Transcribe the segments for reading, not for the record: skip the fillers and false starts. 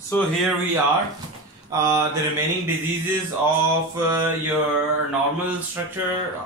So here we are, the remaining diseases of your normal structure,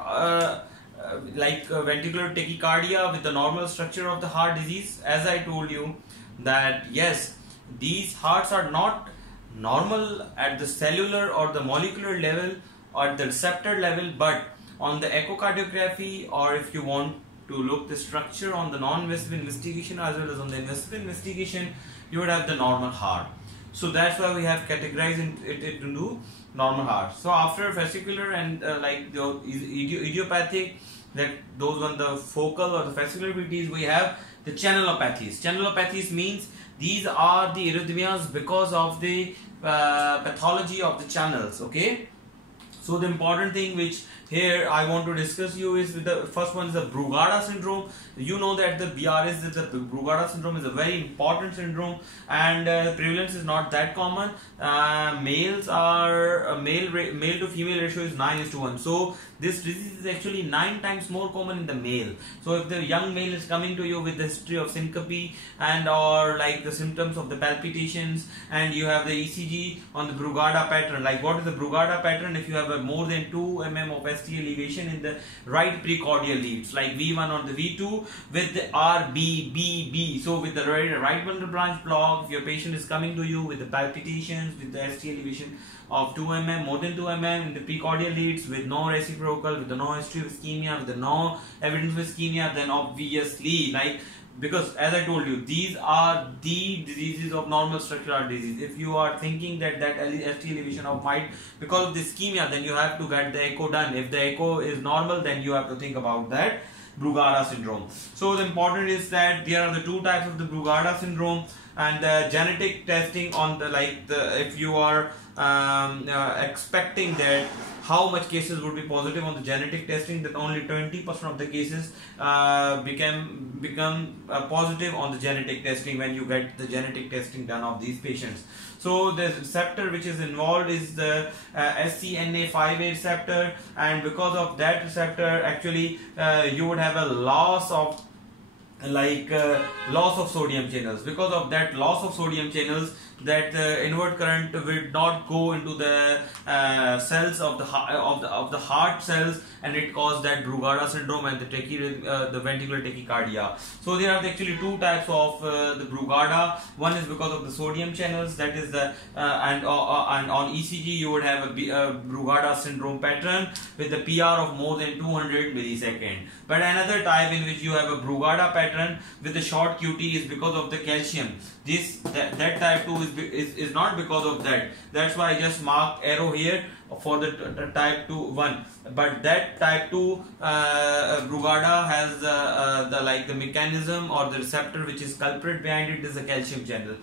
like ventricular tachycardia with the normal structure of the heart disease. As I told you that yes, these hearts are not normal at the cellular or the molecular level or at the receptor level, but on the echocardiography, or if you want to look the structure on the non-invasive investigation as well as on the invasive investigation, you would have the normal heart. So that's why we have categorized it into normal heart. So after fascicular and like the idiopathic, that those one the focal or the fascicular VTs, we have the channelopathies. Channelopathies means these are the arrhythmias because of the pathology of the channels. Okay. So the important thing which here I want to discuss you is with the first one is the Brugada syndrome. You know that the BRS is the Brugada syndrome is a very important syndrome, and the prevalence is not that common. Males are male to female ratio is 9:1. So this disease is actually 9 times more common in the male. So if the young male is coming to you with the history of syncope and or like the symptoms of the palpitations, and you have the ECG on the Brugada pattern, like what is the Brugada pattern? If you have a more than 2 mm of ST elevation in the right precordial leads, like V1 or the V2 with the RBBB. So with the right bundle branch block, if your patient is coming to you with the palpitations with the ST elevation of 2 mm, more than 2 mm in the precordial leads with no reciprocal, with the no history of ischemia, with the no evidence of ischemia, then obviously, like, because as I told you, these are the diseases of normal structural heart disease. If you are thinking that ST elevation of might because of the ischemia, then you have to get the echo done. If the echo is normal, then you have to think about that Brugada syndrome. So the important is that there are the two types of the Brugada syndrome, and the genetic testing on the if you are expecting that how much cases would be positive on the genetic testing, that only 20% of the cases become positive on the genetic testing when you get the genetic testing done of these patients. So the receptor which is involved is the SCNA5A receptor, and because of that receptor actually you would have a loss of sodium channels. Because of that loss of sodium channels, that inward current will not go into the cells of the heart cells, and it causes that Brugada syndrome and the ventricular tachycardia. So there are actually two types of the Brugada. One is because of the sodium channels, that is the and on ECG you would have a Brugada syndrome pattern with the PR of more than 200 millisecond. But another type in which you have a Brugada pattern with the short QT is because of the calcium. That type 2 is not because of that. That's why I just marked arrow here for the type 2 1. But that type 2 Brugada has the mechanism or the receptor which is culprit behind it is a calcium channel,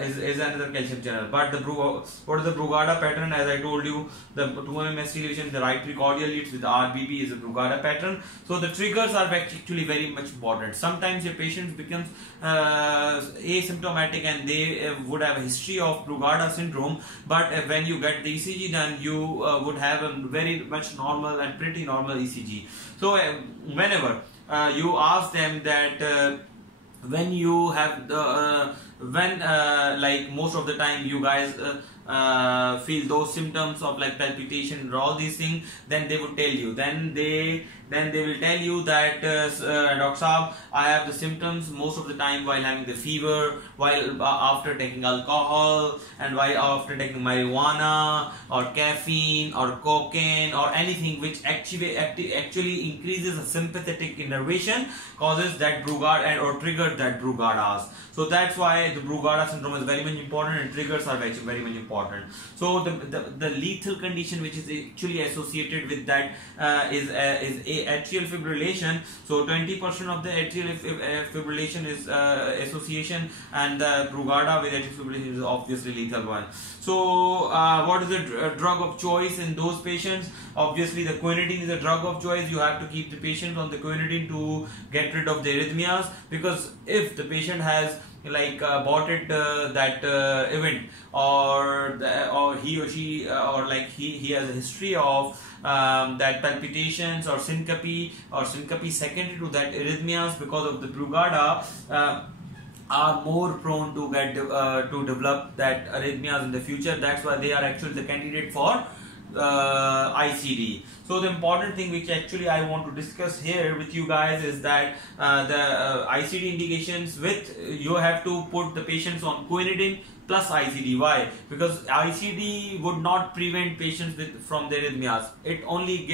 is another calcium channel. But what is the Brugada pattern? As I told you, the 2 mm ST elevation, the right precordial leads with the RBB is a Brugada pattern. So the triggers are actually very much important. Sometimes your patient becomes asymptomatic and they would have a history of Brugada syndrome, but when you get the ECG done, you would have a very much normal and pretty normal ECG. So whenever you ask them that when you have the like most of the time you guys feel those symptoms of like palpitation or all these things, then they would tell you, then they will tell you that Dr. Saab, I have the symptoms most of the time while having the fever, while after taking alcohol, and while after taking marijuana or caffeine or cocaine or anything which actually increases the sympathetic innervation, causes that Brugada or triggers that Brugadas. So that's why the Brugada syndrome is very much important, and triggers are very much important. So the lethal condition which is actually associated with that is atrial fibrillation. So 20% of the atrial fibrillation is association, and the Brugada with atrial fibrillation is obviously lethal one. So what is the drug of choice in those patients? Obviously the quinidine is a drug of choice. You have to keep the patient on the quinidine to get rid of the arrhythmias, because if the patient has bought it that event, or he or she or he has a history of that palpitations or syncope secondary to that arrhythmias because of the Brugada, are more prone to get to develop that arrhythmias in the future. That's why they are actually the candidate for ICD. So the important thing which actually I want to discuss here with you guys is that the ICD indications with you have to put the patients on quinidine plus ICD. Why? Because ICD would not prevent patients from their arrhythmias. It only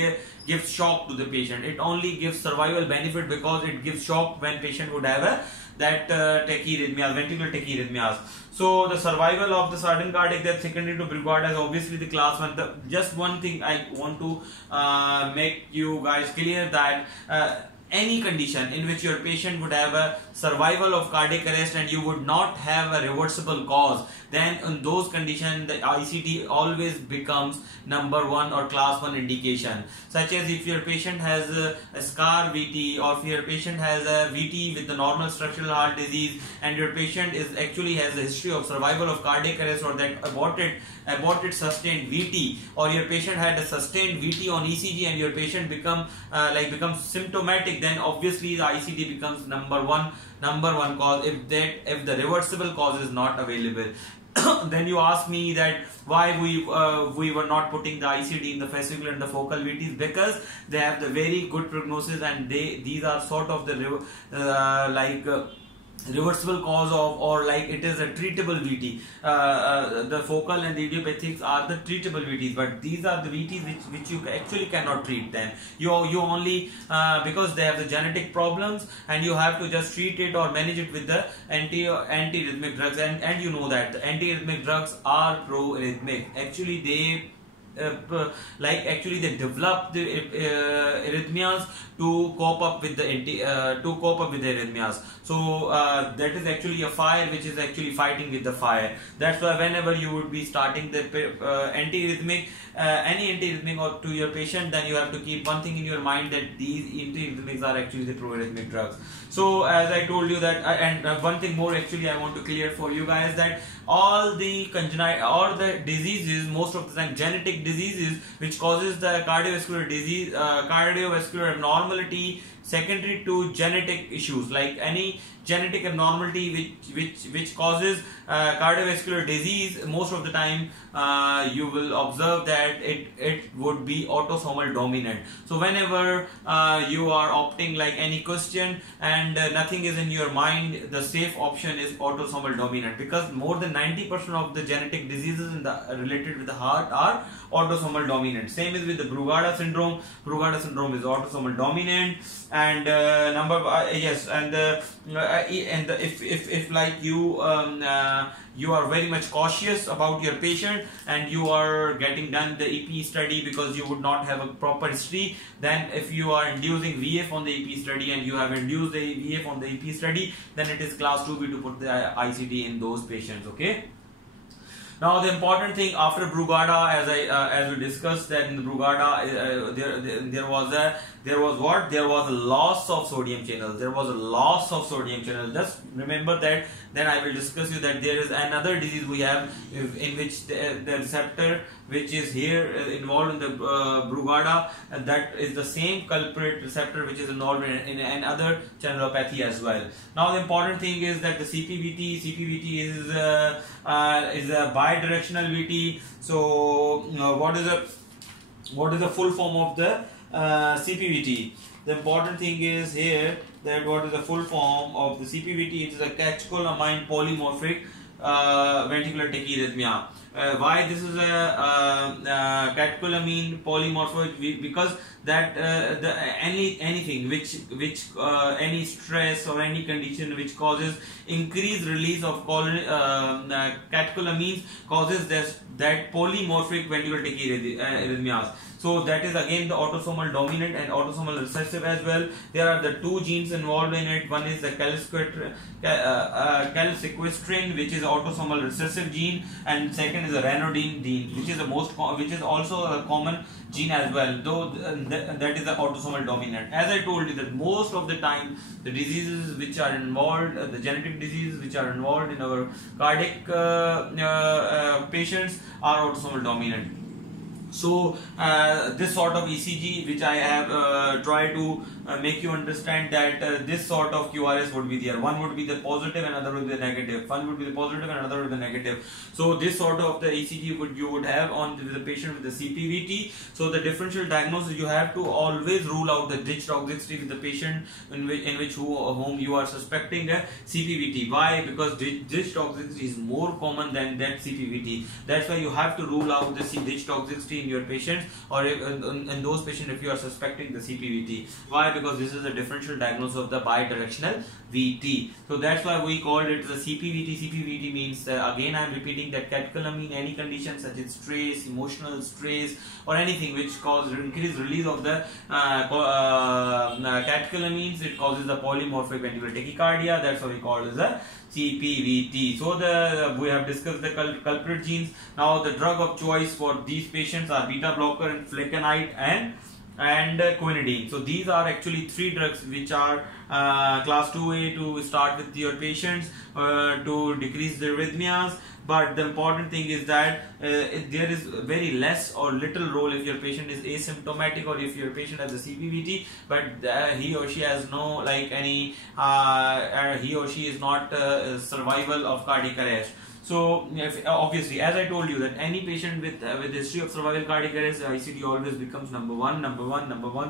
gives shock to the patient. It only gives survival benefit because it gives shock when patient would have that tachyarrhythmias, ventricular tachyarrhythmias. So the survival of the sudden cardiac death secondary to Brugada is obviously the class 1. Just one thing I want to make you guys clear that any condition in which your patient would have a survival of cardiac arrest and you would not have a reversible cause, then in those conditions the ICD always becomes number 1 or class 1 indication. Such as if your patient has a scar VT, or if your patient has a VT with the normal structural heart disease and your patient is actually has a history of survival of cardiac arrest or that aborted sustained VT, or your patient had a sustained VT on ECG and your patient becomes symptomatic, then obviously the ICD becomes number one cause if the reversible cause is not available. Then you ask me that why we were not putting the ICD in the fascicular and the focal VTs, because they have the very good prognosis and these are sort of the reversible cause of, or like it is a treatable VT. The focal and the idiopathics are the treatable VTs, but these are the VTs which you actually cannot treat them. You only because they have the genetic problems and you have to just treat it or manage it with the anti-arrhythmic drugs, and you know that the anti-arrhythmic drugs are pro-arrhythmic. Actually they they develop the arrhythmias to cope up with the arrhythmias. So that is actually a fire which is actually fighting with the fire. That's why whenever you would be starting the anti-arrhythmic, any anti-arrhythmic or to your patient, then you have to keep one thing in your mind, that these anti-arrhythmics are actually the pro-arrhythmic drugs. So as I told you that, and one thing more actually I want to clear for you guys, that all the diseases, most of the time genetic diseases which causes the cardiovascular disease, cardiovascular abnormality secondary to genetic issues, like any genetic abnormality which causes cardiovascular disease, most of the time you will observe that it would be autosomal dominant. So whenever you are opting like any question and nothing is in your mind, the safe option is autosomal dominant, because more than 90% of the genetic diseases related with the heart are autosomal dominant. Same is with the Brugada syndrome. Brugada syndrome is autosomal dominant, and if like you are very much cautious about your patient and you are getting done the EP study because you would not have a proper history, then if you are inducing VF on the EP study and you have induced the VF on the EP study, then it is class 2B to put the ICD in those patients. Okay. Now the important thing after Brugada, as we discussed, that in the Brugada there was a loss of sodium channels. There was a loss of sodium channels. Just remember that. Then I will discuss you that there is another disease we have in which the receptor which is here involved in the Brugada, and that is the same culprit receptor which is involved in another channelopathy as well. Now the important thing is that the CPVT is a bidirectional VT. So what is the full form of the CPVT? The important thing is here that what is the full form of the CPVT? It is a catecholamine polymorphic ventricular tachyarrhythmia. Why this is a catecholamine polymorphic? Because that anything which any stress or any condition which causes increased release of catecholamines causes that polymorphic ventricular tachyarrhythmias. So that is again the autosomal dominant and autosomal recessive as well. There are the two genes involved in it. One is the calsequestrin, which is autosomal recessive gene, and second is the ranodine gene, which is also a common gene as well, though that is the autosomal dominant. As I told you that most of the time the diseases which are involved, the genetic diseases which are involved in our cardiac patients are autosomal dominant. So this sort of ECG which I have tried to make you understand that this sort of QRS would be there. One would be the positive and another would be the negative. One would be the positive and another would be the negative. So this sort of the ECG you would have on the patient with the CPVT. So the differential diagnosis, you have to always rule out the ditch toxicity with the patient in which whom you are suspecting a CPVT. Why? Because ditch toxicity is more common than that CPVT. That's why you have to rule out the ditch toxicity in your patients, or in those patients if you are suspecting the CPVT. Why? Because this is a differential diagnosis of the bidirectional VT. So that's why we called it the CPVT. CPVT means, again I am repeating, that catecholamine, any condition such as stress, emotional stress, or anything which causes increased release of the catecholamines, it causes the polymorphic ventricular tachycardia. That's what we call as a CPVT. So we have discussed the culprit genes. Now the drug of choice for these patients are beta blocker and flecainide and quinidine. So these are actually three drugs which are class 2A to start with your patients to decrease the arrhythmias. But the important thing is that there is very less or little role if your patient is asymptomatic or if your patient has a CPVT, but he or she has no he or she is not survival of cardiac arrest. So obviously, as I told you, that any patient with history of survival cardiac arrest, ICD always becomes number one,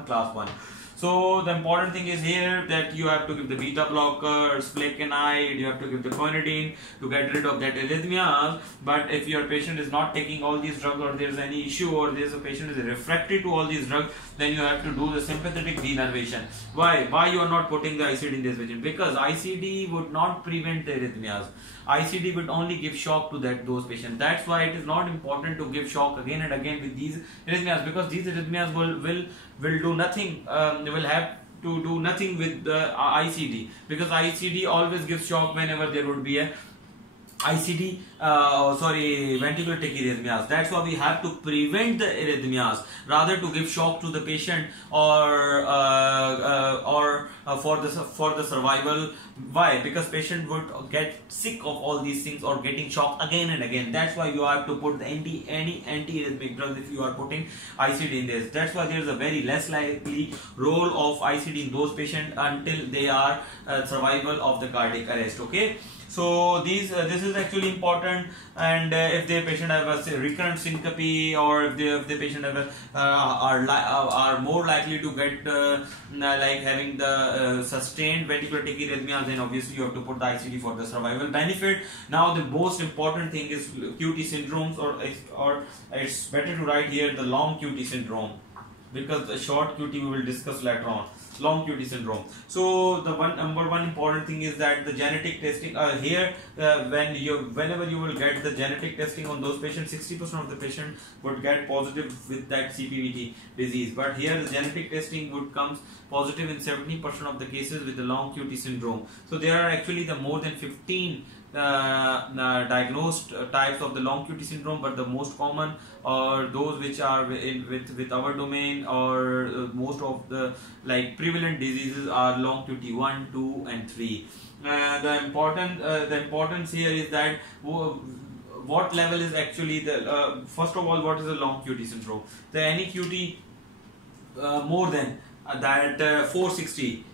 class 1. So the important thing is here that you have to give the beta blockers, flecainide, you have to give the quinidine to get rid of that arrhythmias. But if your patient is not taking all these drugs, or there is any issue, or there is a patient is refractory to all these drugs, then you have to do the sympathetic denervation. Why? Why you are not putting the ICD in this patient? Because ICD would not prevent the arrhythmias. ICD would only give shock to those patients. That's why it is not important to give shock again and again with these arrhythmias, because these arrhythmias will do nothing. Will have to do nothing with the ICD, because ICD always gives shock whenever there would be a ventricular tachyarrhythmias. That's why we have to prevent the arrhythmias rather to give shock to the patient or for the survival. Why? Because patient would get sick of all these things or getting shock again and again. That's why you have to put the anti-arrhythmic drugs if you are putting ICD in this. That's why there is a very less likely role of ICD in those patients until they are survival of the cardiac arrest. Okay. So this is actually important, and if the patient have a recurrent syncope, or if the patient have are more likely to get having the sustained ventricular tachyarrhythmia, then obviously you have to put the ICD for the survival benefit. Now the most important thing is QT syndromes, or it's better to write here the long QT syndrome, because the short QT we will discuss later on. Long QT syndrome. So the number one important thing is that the genetic testing whenever you will get the genetic testing on those patients, 60% of the patient would get positive with that CPVT disease. But here the genetic testing would come positive in 70% of the cases with the long QT syndrome. So there are actually the more than 15 diagnosed types of the long QT syndrome, but the most common or those which are with our domain, or most of the prevalent diseases are long QT 1, 2 and 3. The importance here is that what level is actually the first of all, what is a long QT syndrome? Any QT more than that 460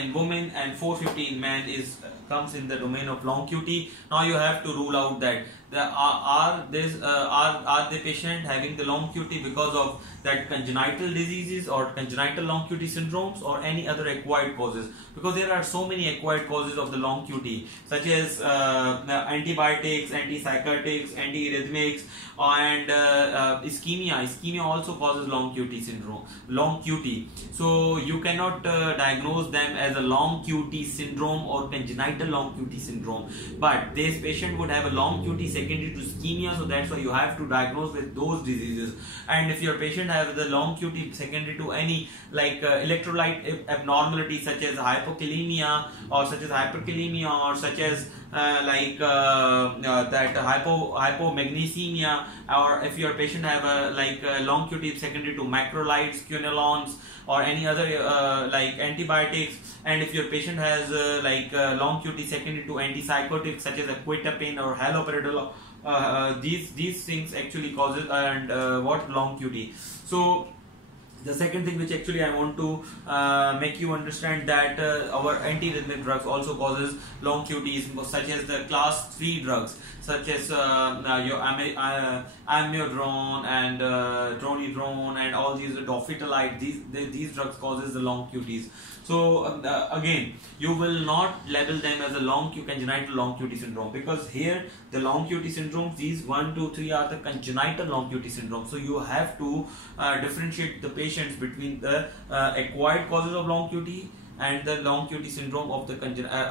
in women and 450 in men comes in the domain of long QT. Now you have to rule out that are the patient having the long QT because of that congenital diseases or congenital long QT syndromes, or any other acquired causes, because there are so many acquired causes of the long QT, such as antibiotics, antipsychotics, antiarrhythmics, and ischemia. Ischemia also causes long QT syndrome, long QT. So you cannot diagnose them as a long QT syndrome or congenital long QT syndrome, but this patient would have a long QT secondary to ischemia, so that's why you have to diagnose with those diseases. And if your patient has the long QT secondary to any electrolyte abnormality, such as hypokalemia or such as hyperkalemia, or such as that hypomagnesemia, or if your patient have a long QT secondary to macrolides, quinolones, or any other antibiotics, and if your patient has long QT secondary to antipsychotics such as quetiapine or haloperidol, these things actually causes and what long QT. So The second thing which actually I want to make you understand that our antiarrhythmic drugs also causes long QTs, such as the class 3 drugs such as your amiodarone and dronidrone and all these dofetilide. These drugs causes the long QTs. So again, you will not label them as a congenital long QT syndrome, because here the long QT syndromes, these 1, 2, 3 are the congenital long QT syndrome. So you have to differentiate the patients between the acquired causes of long QT and the long QT syndrome of the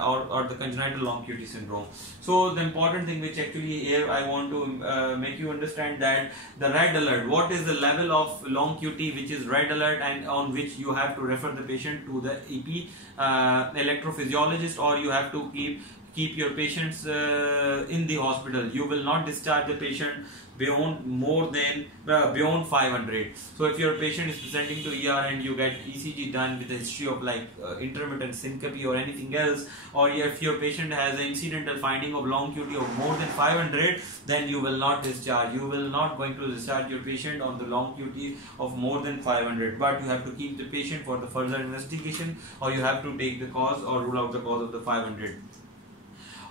or the congenital long QT syndrome. So the important thing which actually here I want to make you understand that the red alert, what is the level of long QT which is red alert and on which you have to refer the patient to the EP electrophysiologist, or you have to keep your patients in the hospital. You will not discharge the patient beyond beyond 500. So if your patient is presenting to ER and you get ECG done with a history of like intermittent syncope or anything else, or if your patient has an incidental finding of long QT of more than 500, then you will not discharge. You will not going to discharge your patient on the long QT of more than 500, but you have to keep the patient for the further investigation, or you have to take the cause or rule out the cause of the 500.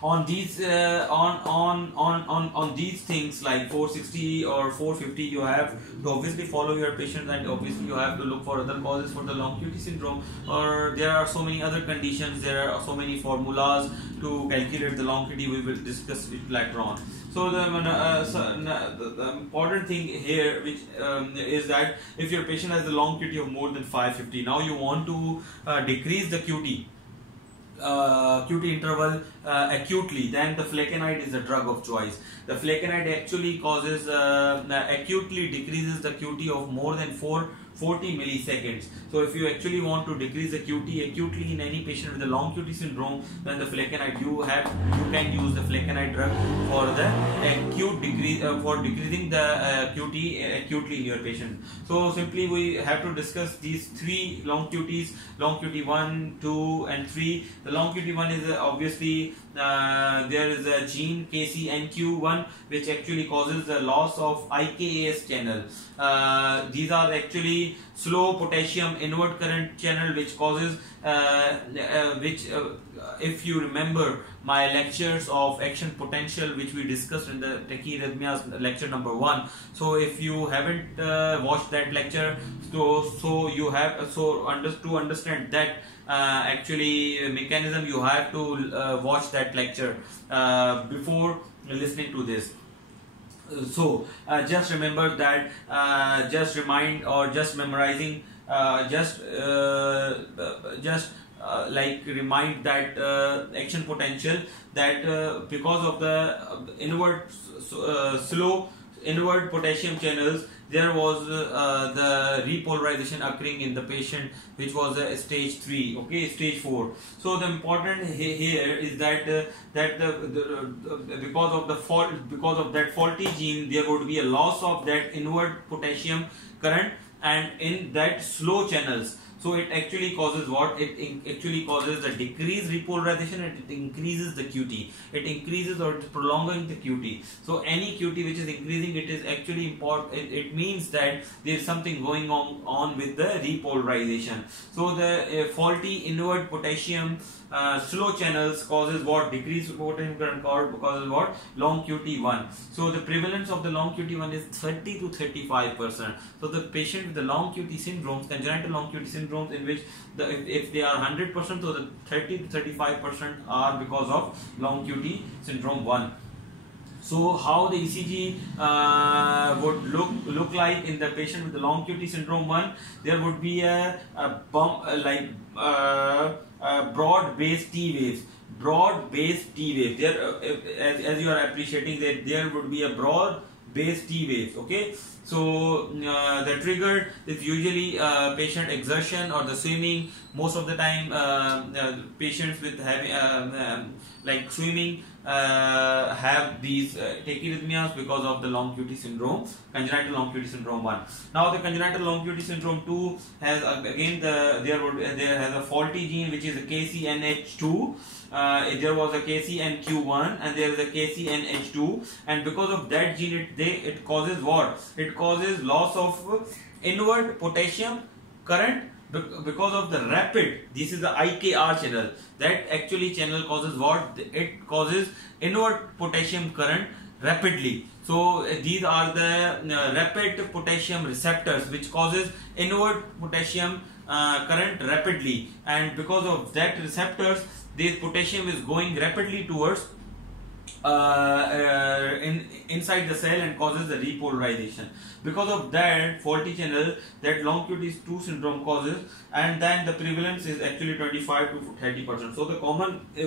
On these on these things like 460 or 450, you have to obviously follow your patients, and obviously you have to look for other causes for the long QT syndrome, or there are so many other conditions, there are so many formulas to calculate the long QT. We will discuss it later on. So the important thing here which is that if your patient has a long QT of more than 550, now you want to decrease the QT interval acutely, then the flecainide is the drug of choice. The flecainide actually causes acutely decreases the QT of more than 40 milliseconds. So if you actually want to decrease the QT acutely in any patient with a long QT syndrome, then the flecainide you can use the flecainide drug for the acute decrease for decreasing the QT acutely in your patient. So simply we have to discuss these 3 long QTs: long QT 1, 2 and 3. The long QT 1 is obviously there is a gene KCNQ1 which actually causes the loss of IKAS channel. These are actually slow potassium inward current channel which causes if you remember my lectures of action potential which we discussed in the tachyarrhythmias lecture number 1. So if you haven't watched that lecture, so you have to understand that actually mechanism, you have to watch that lecture before listening to this. So just remember that, just remind or just memorizing, remind that action potential, that because of the inward slow inward potassium channels, there was the repolarization occurring in the patient, which was stage 3, okay, stage 4. So the important here is that because of that faulty gene, there would be a loss of that inward potassium current and in that slow channels. So it actually causes what? It actually causes the decreased repolarization, and it increases the QT. It increases or it is prolonging the QT. So any QT which is increasing, it is actually important. It means that there is something going on with the repolarization. So the faulty inward potassium slow channels causes what? Decreased potassium current causes what? Long QT1. So the prevalence of the long QT1 is 30 to 35%. So the patient with the long QT syndromes, congenital long QT syndromes, in which if they are 100%, so the 30 to 35% are because of long QT syndrome 1. So how the ECG would look like in the patient with the long QT syndrome 1? There would be a bump broad-based T waves. Broad-based T waves. There, as you are appreciating that, there would be a broad-based T waves. Okay. So the trigger is usually patient exertion or the swimming. Most of the time, patients with having like swimming have these tachyarrhythmias because of the long QT syndrome, congenital long QT syndrome 1. Now the congenital long QT syndrome 2 has again there has a faulty gene which is a KCNH2. There was a KCNQ1 and there is a KCNH2, and because of that gene it causes what? It causes loss of inward potassium current because of the rapid, this is the IKR channel, that actually channel causes what? It causes inward potassium current rapidly. So these are the rapid potassium receptors which causes inward potassium current rapidly, and because of that receptors, this potassium is going rapidly towards inside the cell and causes the repolarization. Because of that faulty channel, that long QT2 syndrome causes, and then the prevalence is actually 25 to 30%. So the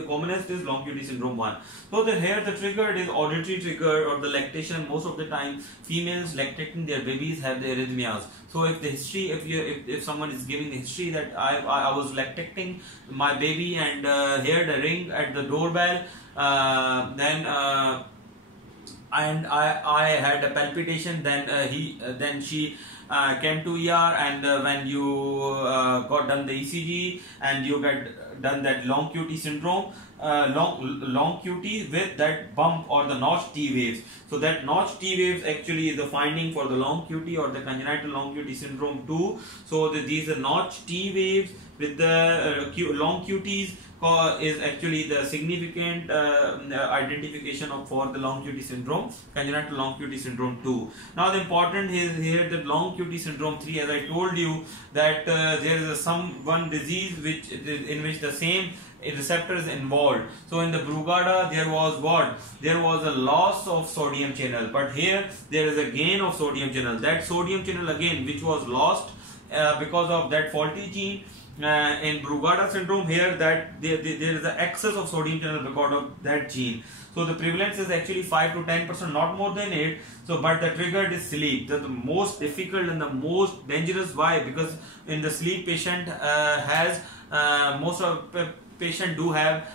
commonest is long QT syndrome 1. So here the trigger is auditory trigger or the lactation. Most of the time females lactating their babies have the arrhythmias. So if the history, if someone is giving the history that I was lactating my baby and heard a ring at the doorbell, and I had a palpitation, then she came to ER, and when you got done the ECG and you got done that long QT syndrome, long QT with that bump or the notch T waves. So that notch T waves actually is the finding for the long QT or the congenital long QT syndrome 2. So these are notch T waves with the long QTs is actually the significant identification for the long QT syndrome, congenital long QT syndrome 2. Now the important is here that long QT syndrome 3, as I told you that there is one disease in which the same receptor is involved. So in the Brugada there was what? There was a loss of sodium channel, but here there is a gain of sodium channel. That sodium channel again which was lost because of that faulty gene. In Brugada syndrome, here that there is an excess of sodium channel because of that gene. So the prevalence is actually 5 to 10%, not more than it. So but the triggered is sleep. That's the most difficult and the most dangerous. Why? Because in the sleep patient has most of patients do have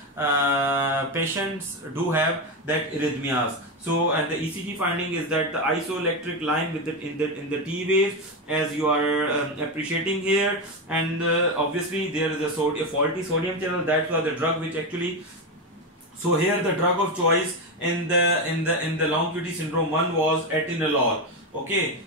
that arrhythmias. So and the ECG finding is that the isoelectric line with it in the T waves, as you are appreciating here, and obviously there is a faulty sodium channel. That's why the drug which actually. So here the drug of choice in the long QT syndrome 1 was atenolol. Okay,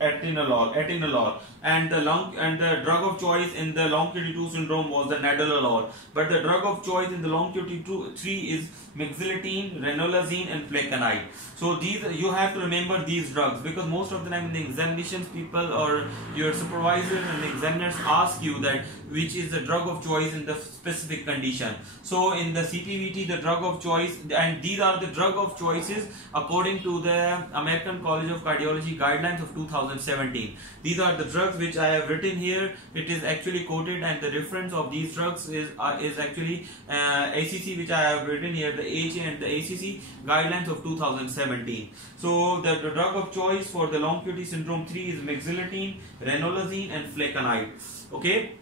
atenolol, and the drug of choice in the long QT2 syndrome was the nadolol. But the drug of choice in the long QT3 is mexiletine, ranolazine, and flecainide. So these you have to remember these drugs, because most of the time in the examinations people or your supervisor and the examiners ask you that which is the drug of choice in the specific condition. So in the CPVT the drug of choice, and these are the drug of choices according to the American College of Cardiology guidelines of 2017. These are the drugs which I have written here. It is actually quoted, and the reference of these drugs is actually ACC, which I have written here, the AHA and the ACC guidelines of 2017. So the drug of choice for the long QT syndrome 3 is mexiletine, ranolazine, and flecainide. Okay.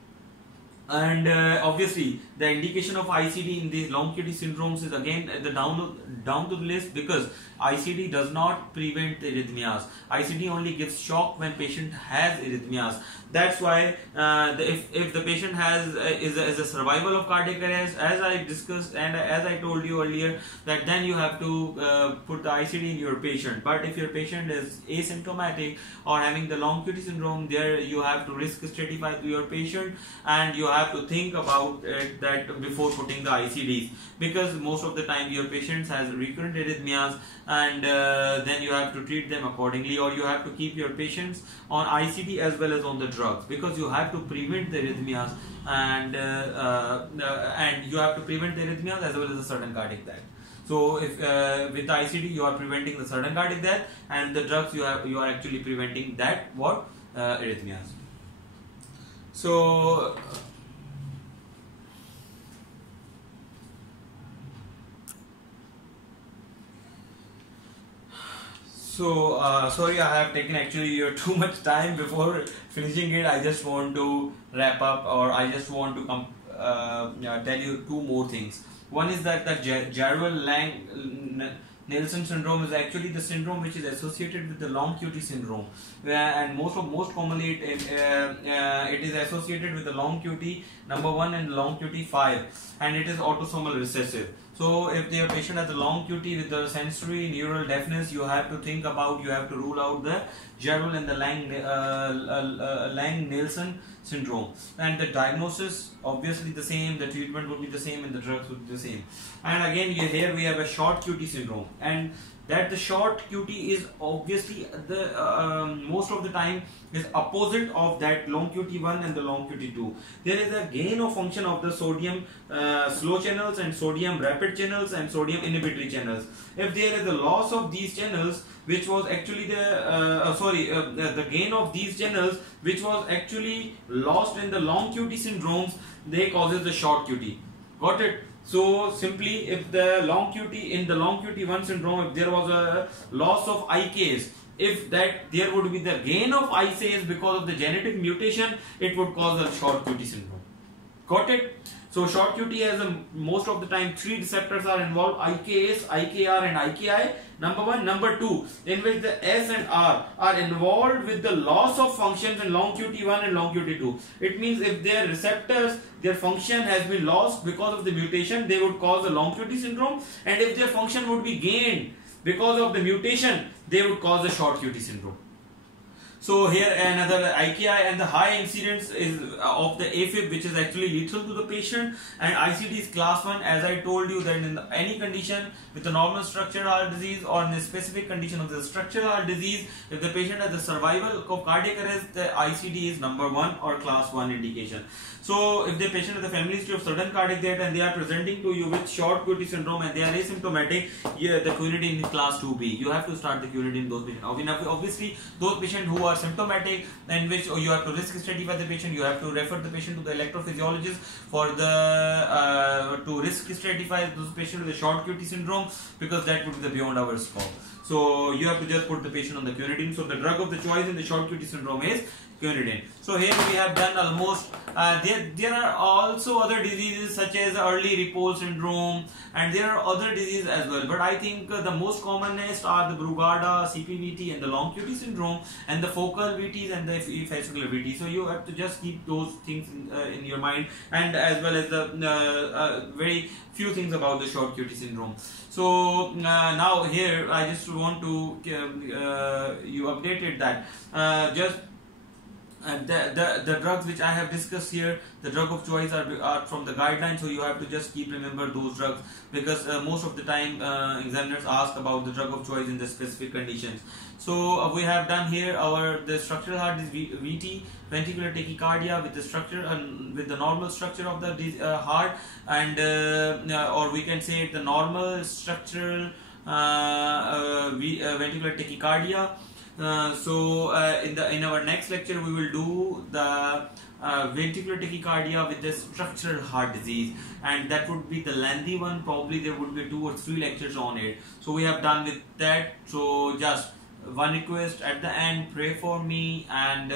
And obviously the indication of ICD in these long QT syndromes is again down to the list, because ICD does not prevent the arrhythmias. ICD only gives shock when patient has arrhythmias. That's why if the patient is a survival of cardiac arrest, as I discussed and as I told you earlier, that then you have to put the ICD in your patient. But if your patient is asymptomatic or having the long QT syndrome, there you have to risk stratify to your patient, and you have to think about it that before putting the ICDs, because most of the time your patients has recurrent arrhythmias, and then you have to treat them accordingly, or you have to keep your patients on ICD as well as on the drugs, because you have to prevent the arrhythmias, and you have to prevent the arrhythmias as well as a sudden cardiac death. So if with the ICD you are preventing the sudden cardiac death, and the drugs you are actually preventing that arrhythmias. So sorry, I have taken actually your too much time before finishing it. I just want to wrap up, or I just want to tell you two more things. One is that the Jarwell-Lang-Nielsen syndrome is actually the syndrome which is associated with the long QT syndrome, and most commonly it is associated with the long QT number 1 and long QT 5, and it is autosomal recessive. So if the patient has a long QT with the sensory neural deafness, you have to think about, you have to rule out the Jervell and the Lang-Nielsen syndrome. And the diagnosis obviously the same, the treatment would be the same, and the drugs would be the same. And again, here we have a short QT syndrome, and that the short QT is obviously the most of the time is opposite of that long QT1 and the long QT2. There is a gain of function of the sodium slow channels and sodium rapid channels and sodium inhibitory channels. If there is a loss of these channels, which was actually the gain of these channels, which was actually lost in the long QT syndromes, they causes the short QT. Got it? So simply, if the long QT in the long QT1 syndrome, if there was a loss of IKs, if that there would be the gain of IKs because of the genetic mutation, it would cause a short QT syndrome. Got it? So short QT has most of the time 3 receptors are involved: IKS, IKR and IKI. Number 1. Number 2, in which the S and R are involved with the loss of functions in long QT1 and long QT2. It means if their receptors, their function has been lost because of the mutation, they would cause the long QT syndrome. And if their function would be gained because of the mutation, they would cause the short QT syndrome. So here another IKI, and the high incidence is of the AFib, which is actually lethal to the patient, and ICD is class 1. As I told you that in any condition with a normal structural heart disease or in a specific condition of the structural heart disease, if the patient has a survival of cardiac arrest, the ICD is number 1 or class 1 indication. So if the patient has a family history of sudden cardiac death and they are presenting to you with short QT syndrome and they are asymptomatic, the quinidine is class 2B. You have to start the quinidine in those patients. Obviously, those patients who are symptomatic and which you have to risk stratify the patient, you have to refer the patient to the electrophysiologist for the to risk stratify those patients with a short QT syndrome, because that would be the beyond our scope. So you have to just put the patient on the quinidine. So the drug of the choice in the short QT syndrome is quinidine. So here we have done almost, there are also other diseases such as early Repole syndrome, and there are other diseases as well, but I think the most commonest are the Brugada, CPVT and the long QT syndrome, and the focal VTs and the fascicular VT. So you have to just keep those things in your mind, and as well as the very few things about the short QT syndrome. So now here I just want to you updated that the drugs which I have discussed here, the drug of choice are from the guidelines, so you have to just keep remember those drugs, because most of the time examiners ask about the drug of choice in the specific conditions. So we have done here the structural heart is VT, ventricular tachycardia with the structure with the normal structure of the heart, and or we can say the normal structural ventricular tachycardia. In our next lecture we will do the ventricular tachycardia with the structural heart disease, and that would be the lengthy one. Probably there would be 2 or 3 lectures on it. So we have done with that. So just one request at the end: pray for me and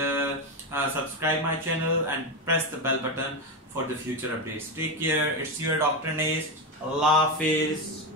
subscribe my channel and press the bell button for the future updates. Take care. It's your Dr. Nest. Allah Hafiz.